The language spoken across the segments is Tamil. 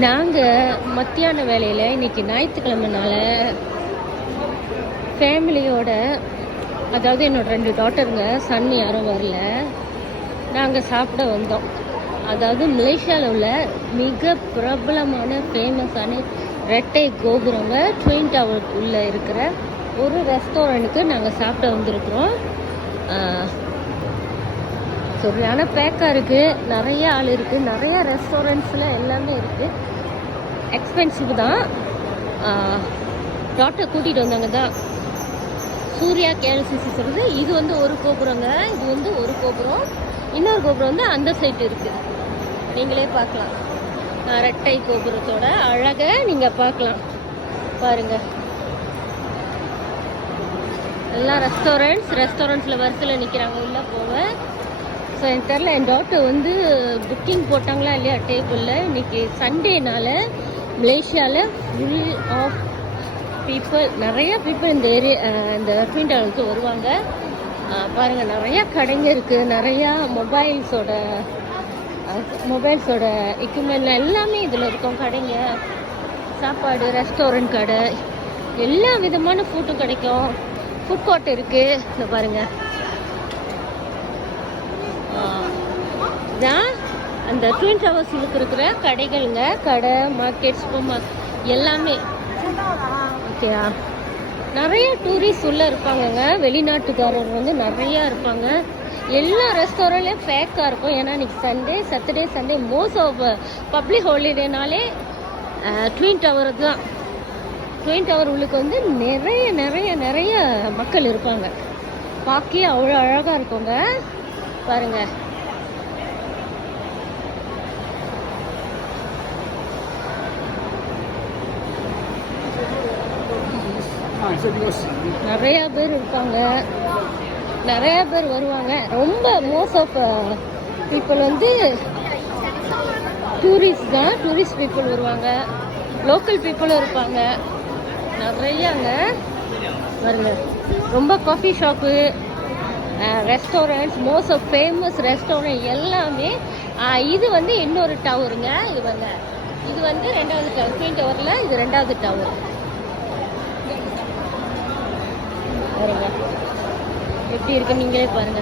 நாங்கள் மத்தியான வேலையில் இன்றைக்கி ஞாயிற்றுக்கிழமைனால ஃபேமிலியோட, அதாவது என்னோட 2 டாட்டருங்க, சன் யாரும் வரல, நாங்கள் சாப்பிட வந்தோம். அதாவது மலேசியாவில் உள்ள மிக பிரபலமான ஃபேமஸான ரெட்டை கோபுரங்க ட்வின் டவருக்கு உள்ளே இருக்கிற ஒரு ரெஸ்டாரண்ட்டுக்கு நாங்கள் சாப்பிட வந்திருக்கிறோம். சரியான பேக்காக இருக்குது, நிறைய ஆள் இருக்குது, நிறையா ரெஸ்டாரண்ட்ஸில் எல்லாமே இருக்குது. எக்ஸ்பென்சிவ் தான். டாக்டர் கூட்டிகிட்டு வந்தாங்க தான் சூர்யா கேஎல்சிசி சொல்கிறது. இது வந்து ஒரு கோபுரங்க, இது வந்து ஒரு கோபுரம், இன்னொரு கோபுரம் வந்து அந்த சைடு இருக்குது. நீங்களே பார்க்கலாம், ரெட்டை கோபுரத்தோட அழகை நீங்கள் பார்க்கலாம். பாருங்கள், எல்லாம் ரெஸ்டாரண்ட்ஸில் வரிசையில் நிற்கிறாங்க உள்ளே போவேன். ஸோ எனக்கு தெரில, என் டாக்டர் வந்து புக்கிங் போட்டாங்களா இல்லையா டேபிளில். இன்றைக்கி சண்டேனால மலேசியாவில் ஃபுல் ஆஃப் பீப்புள், நிறையா பீப்புள் இந்த இந்த ட்வின் டவருக்கு வருவாங்க. பாருங்கள், நிறையா கடைங்க இருக்குது, நிறையா மொபைல்ஸோட எக்யூப்மெண்ட் எல்லாமே இதில் இருக்கும். கடைங்க, சாப்பாடு, ரெஸ்டாரண்ட் கடை, எல்லா விதமான ஃபுட்டும் கிடைக்கும். ஃபுட் கோர்ட் இருக்குது. இந்த பாருங்கள், தான் அந்த ட்வின் டவர்ஸுக்கு இருக்கிற கடைகளுங்க. கடை, மார்க்கெட், சூப்பர் மார்க்கெட் எல்லாமே. ஓகேயா, நிறைய டூரிஸ்ட் உள்ளே இருப்பாங்கங்க. வெளிநாட்டுக்காரர் வந்து நிறையா இருப்பாங்க. எல்லா ரெஸ்டாரண்ட்லேயும் பேக்காக இருக்கும். ஏன்னா இன்றைக்கி Saturday Sunday most of public ஹாலிடேனாலே ட்வின் டவர் தான். ட்வின் டவர் உள்ளுக்கு வந்து நிறைய மக்கள் இருப்பாங்க. பார்க்கவே அவ்வளோ அழகாக இருக்குங்க. பாருங்கள், நிறையா பேர் இருப்பாங்க, நிறையா பேர் வருவாங்க. ரொம்ப மோஸ்ட் ஆஃப் பீப்புள் வந்து டூரிஸ்ட் தான். டூரிஸ்ட் பீப்புள் வருவாங்க, லோக்கல் பீப்புளும் இருப்பாங்க நிறையாங்க. வருங்க, ரொம்ப coffee shop, restaurants, most of famous restaurant எல்லாமே. இது வந்து இன்னொரு டவருங்க. இது வந்து 2வது டவர், ட்வின் டவரில் இது 2வது டவர். பாருங்க எப்படி இருக்கு, நீங்களே பாருங்க.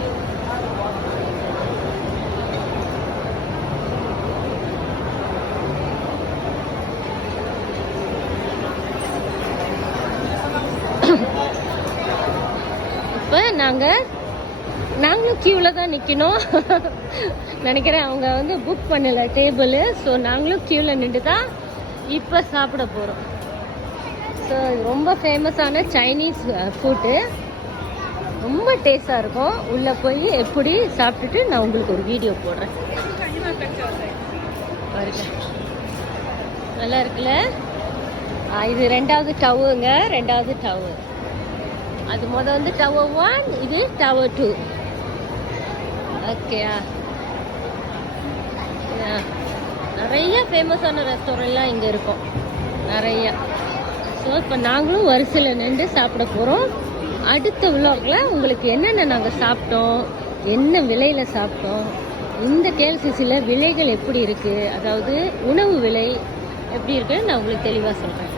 இப்போ நாங்களும் கியூவில் தான் நிற்கணும் நினைக்கிறேன். அவங்க வந்து புக் பண்ணலை டேபிள். ஸோ நாங்களும் கியூவில் நின்று தான் இப்போ சாப்பிட போகிறோம். ஸோ ரொம்ப ஃபேமஸான சைனீஸ் ஃபுட்டு, ரொம்ப டேஸ்டாக இருக்கும். உள்ளே போய் எப்படி சாப்பிட்டுட்டு நான் உங்களுக்கு ஒரு வீடியோ போடுறேன். பாருங்க, நல்லா இருக்குல்ல. இது 2வது டவருங்க, 2வது டவர். அது வந்து டவர் 1, இது டவர் 2. ஓகேயா, நிறைய ஃபேமஸான ரெஸ்டாரண்ட்லாம் இங்கே இருக்கும் நிறையா. ஸோ இப்போ நாங்களும் வரிசையில் நின்று சாப்பிட போகிறோம். அடுத்த விலாகில் உங்களுக்கு என்னென்ன நாங்கள் சாப்பிட்டோம், என்ன விலையில் சாப்பிட்டோம், இந்த கேஎல்சிசியில் விலைகள் எப்படி இருக்குது, அதாவது உணவு விலை எப்படி இருக்குன்னு நான் உங்களுக்கு தெளிவாக சொல்கிறேன்.